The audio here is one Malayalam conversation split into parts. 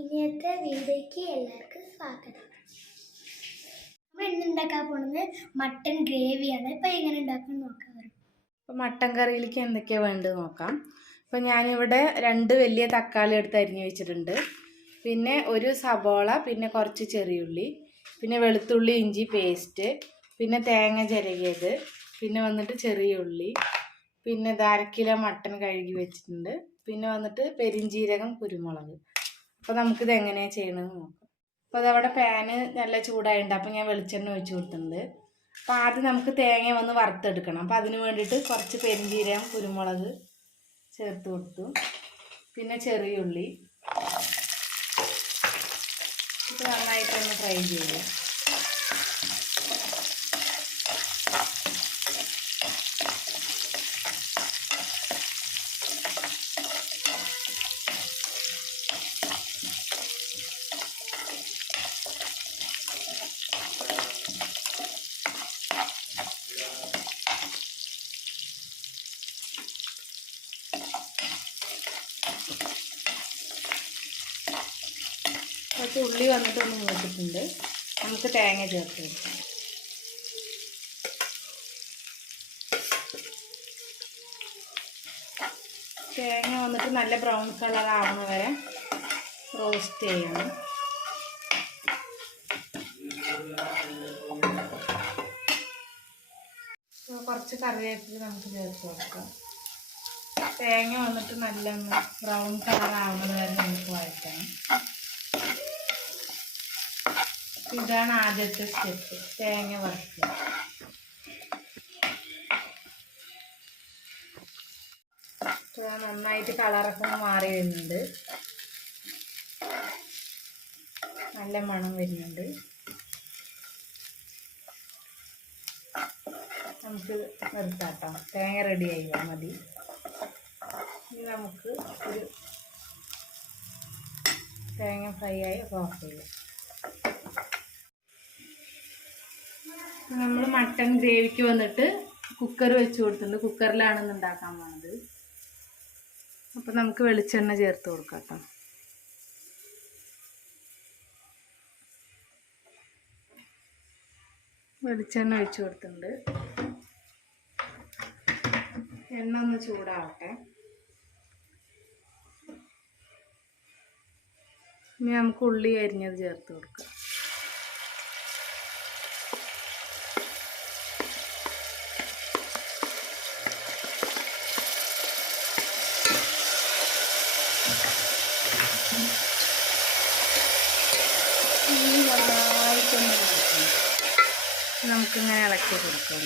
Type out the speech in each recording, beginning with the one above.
ഇന്നത്തെ വീഡിയോയ്ക്ക് എല്ലാവർക്കും സ്വാഗതം. നമ്മൾ ഇന്ന് ഉണ്ടാക്കാൻ പോകുന്നത് മട്ടൻ ഗ്രേവിയാണ്. ഇപ്പം എങ്ങനെ ഉണ്ടാക്കുന്നത് നോക്കാം. അപ്പോൾ മട്ടൻ കറിയിലേക്ക് എന്തൊക്കെയാണ് വേണ്ടത് നോക്കാം. അപ്പോൾ ഞാനിവിടെ 2 വലിയ തക്കാളി എടുത്ത് അരിഞ്ഞ് വെച്ചിട്ടുണ്ട്. പിന്നെ ഒരു സബോള, പിന്നെ കുറച്ച് ചെറിയുള്ളി, പിന്നെ വെളുത്തുള്ളി ഇഞ്ചി പേസ്റ്റ്, പിന്നെ തേങ്ങ ചിരകിയത്, പിന്നെ വന്നിട്ട് ചെറിയ ഉള്ളി, പിന്നെ 1/2 കിലോ മട്ടൻ കഴുകി വെച്ചിട്ടുണ്ട്, പിന്നെ വന്നിട്ട് പെരിഞ്ജീരകം കുരുമുളക്. അപ്പോൾ നമുക്കിത് എങ്ങനെയാണ് ചെയ്യണമെന്ന് നോക്കാം. അപ്പോൾ അതവിടെ പാന് നല്ല ചൂടായിട്ടുണ്ട്. അപ്പോൾ ഞാൻ വെളിച്ചെണ്ണ ഒഴിച്ച് കൊടുത്തിട്ടുണ്ട്. അപ്പോൾ ആദ്യം നമുക്ക് തേങ്ങ ഒന്ന് വറുത്തെടുക്കണം. അപ്പോൾ അതിന് വേണ്ടിയിട്ട് കുറച്ച് പെരിഞ്ജീരകം കുരുമുളക് ചേർത്ത് കൊടുത്തു, പിന്നെ ചെറിയ ഉള്ളി. ഇത് നന്നായിട്ടൊന്ന് ഫ്രൈ ചെയ്യുക. കുറച്ച് ഉള്ളി വന്നിട്ടൊന്ന് മൂത്തിട്ടുണ്ട്. നമുക്ക് തേങ്ങ ചേർത്ത് കൊടുക്കാം. തേങ്ങ വന്നിട്ട് നല്ല ബ്രൗൺ കളർ ആവുന്ന വരെ റോസ്റ്റ് ചെയ്യണം. കുറച്ച് കറിവേപ്പില നമുക്ക് ചേർത്ത് കൊടുക്കാം. തേങ്ങ വന്നിട്ട് നല്ല ബ്രൗൺ കളർ ആവുന്നത് വരെ നമുക്ക് വഴറ്റണം. ഇതാണ് ആദ്യത്തെ സ്റ്റെപ്പ്, തേങ്ങ വറുക്കുക. നന്നായിട്ട് കളറൊക്കെ മാറി വരുന്നുണ്ട്, നല്ല മണം വരുന്നുണ്ട്. നമുക്ക് നിർത്താട്ടോ, തേങ്ങ റെഡി ആയാൽ മതി. ഇനി നമുക്ക് ഒരു തേങ്ങ ഫ്രൈ ആയി ഓഫ് ചെയ്യാം. നമ്മൾ മട്ടൻ ഗ്രേവിക്ക് വന്നിട്ട് കുക്കർ വെച്ച് കൊടുത്തിട്ടുണ്ട്. കുക്കറിലാണ് ഇന്ന് ഉണ്ടാക്കാൻ പോകുന്നത്. അപ്പം നമുക്ക് വെളിച്ചെണ്ണ ചേർത്ത് കൊടുക്കാം കേട്ടോ. വെളിച്ചെണ്ണ ഒഴിച്ച് കൊടുത്തിട്ടുണ്ട്. എണ്ണ ഒന്ന് ചൂടാവട്ടെ. ഇനി നമുക്ക് ഉള്ളി അരിഞ്ഞത് ചേർത്ത് കൊടുക്കാം. നമുക്കിങ്ങനെ ഇളക്കി കൊടുക്കാം.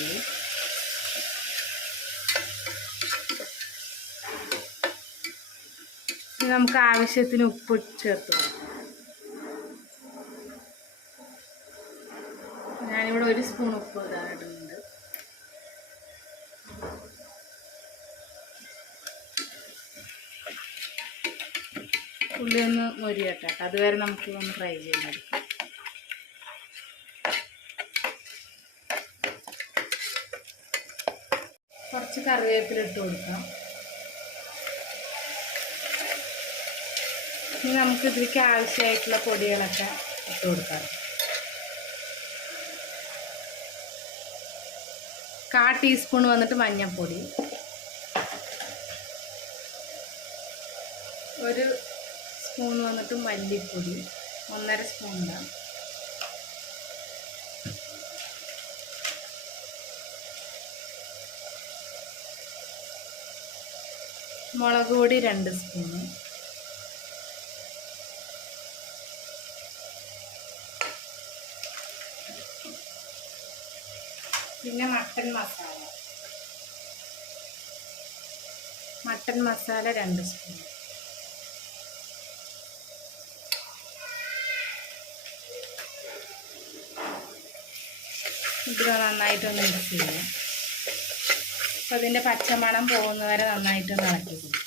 നമുക്ക് ആവശ്യത്തിന് ഉപ്പ് ചേർത്ത് കൊടുക്കാം. ഞാനിവിടെ 1 സ്പൂൺ ഉപ്പ് ഇടുന്നുണ്ട്. ഉള്ളി ഒന്ന് മൊരിയട്ടെ, അതുവരെ നമുക്ക് ഒന്ന് ഫ്രൈ ചെയ്യാം. കുറച്ച് കറിവേപ്പില ഇട്ട് കൊടുക്കാം. ഇനി നമുക്ക് ഇതിലേക്ക് ആവശ്യമായിട്ടുള്ള പൊടികളൊക്കെ ഇട്ട് കൊടുക്കാം. 1/4 ടീസ്പൂൺ വന്നിട്ട് മഞ്ഞൾപ്പൊടി, 1 സ്പൂൺ വന്നിട്ട് മല്ലിപ്പൊടി, 1.5 സ്പൂൺ ഉണ്ടാകും. മുളക് പൊടി 2 സ്പൂണ്, പിന്നെ മട്ടൻ മസാല 2 സ്പൂൺ. ഇത് നന്നായിട്ടൊന്ന് മിക്സ് ചെയ്യാം. അപ്പോൾ അതിൻ്റെ പച്ചമണം പോകുന്നവരെ നന്നായിട്ടൊന്ന് ഇളക്കി കൊടുക്കും.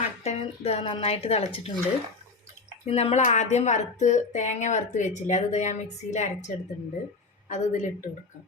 മട്ടൻ നന്നായിട്ട് തിളച്ചിട്ടുണ്ട്. ഇനി നമ്മൾ ആദ്യം തേങ്ങ വറുത്ത് വെച്ചില്ല, അത് ഞാൻ മിക്സിയിൽ അരച്ചെടുത്തിട്ടുണ്ട്. അത് ഇതിലിട്ട് കൊടുക്കാം.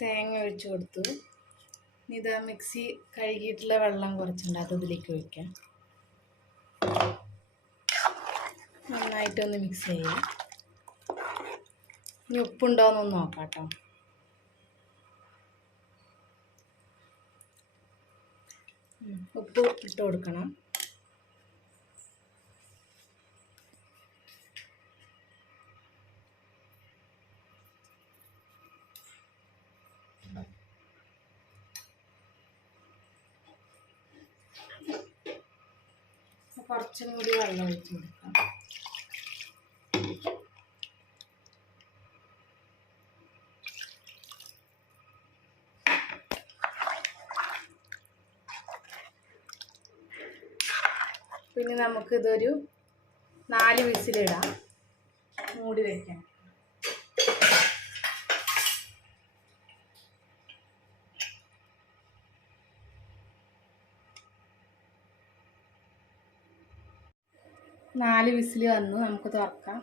തേങ്ങ ഒഴിച്ചു കൊടുത്തു. ഇതാ മിക്സി കഴുകിയിട്ടുള്ള വെള്ളം കുറച്ചുണ്ട്, അത് ഇതിലേക്ക് ഒഴിക്കാം. നന്നായിട്ടൊന്ന് മിക്സ് ചെയ്യാം. ഇനി ഉപ്പുണ്ടോയെന്നൊന്ന് നോക്കാം കേട്ടോ. ഉപ്പ് ഇട്ട് കൊടുക്കണം. കുറച്ചും കൂടി വെള്ളം ഒഴിച്ച് കൊടുക്കാം. പിന്നെ നമുക്കിതൊരു 4 വിസിലിടാം, മൂടി വയ്ക്കാം. നാല് വിസിൽ വന്നു, നമുക്ക് തുറക്കാം.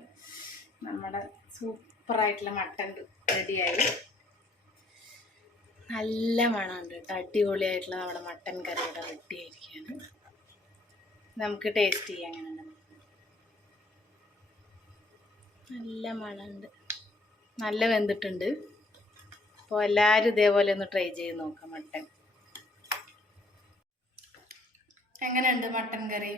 നമ്മുടെ സൂപ്പറായിട്ടുള്ള മട്ടൻ റെഡിയായി. നല്ല മണമുണ്ട് കേട്ടോ, അടിപൊളിയായിട്ടുള്ള നമ്മുടെ മട്ടൻ കറിയുടെ റെഡി ആയിരിക്കുകയാണ്. നമുക്ക് ടേസ്റ്റ് ചെയ്യാം അങ്ങനെ. നല്ല മണമുണ്ട്, നല്ല വെന്തിട്ടുണ്ട്. അപ്പോൾ എല്ലാവരും ഇതേപോലെ ഒന്ന് ട്രൈ ചെയ്ത് നോക്കാം മട്ടൻ. എങ്ങനെയുണ്ട് മട്ടൻ കറി?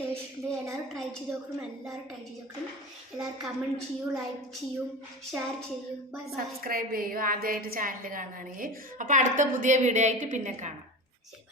ടേസ്റ്റ് ഉണ്ട്. എല്ലാവരും ട്രൈ ചെയ്ത് നോക്കണം. എല്ലാവരും കമൻറ്റ് ചെയ്യൂ, ലൈക്ക് ചെയ്യൂ, ഷെയർ ചെയ്യൂ, സബ്സ്ക്രൈബ് ചെയ്യൂ ആദ്യമായിട്ട് ചാനൽ കാണുകയാണെങ്കിൽ. അപ്പോൾ അടുത്ത പുതിയ വീഡിയോ ആയിട്ട് പിന്നെ കാണാം. ബൈ.